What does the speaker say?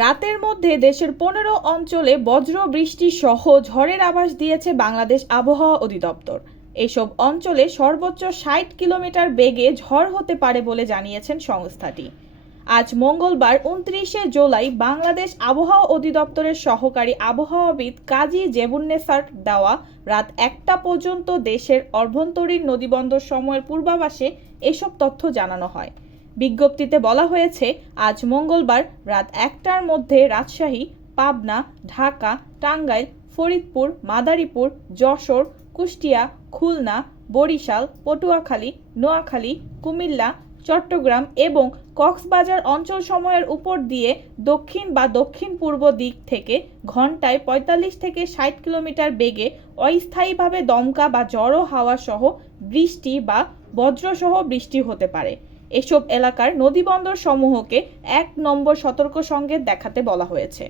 রাতের মধ্যে দেশের 15 অঞ্চলে বজ্র বৃষ্টি সহ ঝড়ের আভাস দিয়েছে বাংলাদেশ আবহাওয়া অধিদপ্তর। এসব অঞ্চলে সর্বোচ্চ 60 কিলোমিটার বেগে ঝড় হতে পারে বলে জানিয়েছেন সংস্থাটি। আজ মঙ্গলবার 29 জুলাই বাংলাদেশ আবহাওয়া অধিদপ্তরের সহকারী আবহাওয়াবিদ কাজী জেবুন্নেসার দেওয়া রাত 1টা পর্যন্ত দেশের অভ্যন্তরীণ নদীবন্দর সময়ের পূর্বাভাসে এসব তথ্য জানানো হয়। বিজ্ঞপ্তিতে বলা হয়েছে, আজ মঙ্গলবার রাত 1টার মধ্যে রাজশাহী, পাবনা, ঢাকা, টাঙ্গাইল, ফরিদপুর, মাদারীপুর, যশোর, কুষ্টিয়া, খুলনা, বরিশাল, পটুয়াখালী, নোয়াখালী, কুমিল্লা, চট্টগ্রাম এবং কক্সবাজার অঞ্চলসমূহের উপর দিয়ে দক্ষিণ বা দক্ষিণ-পূর্ব দিক থেকে ঘন্টায় 45 থেকে 60 কিলোমিটার বেগে অস্থায়ীভাবে দমকা বা ঝড়ো হাওয়া সহ বৃষ্টি বা বজ্রসহ বৃষ্টি হতে পারে। এসব এলাকার নদীবন্দর সমূহকে 1 নম্বর সতর্ক সংকেত দেখাতে বলা হয়েছে।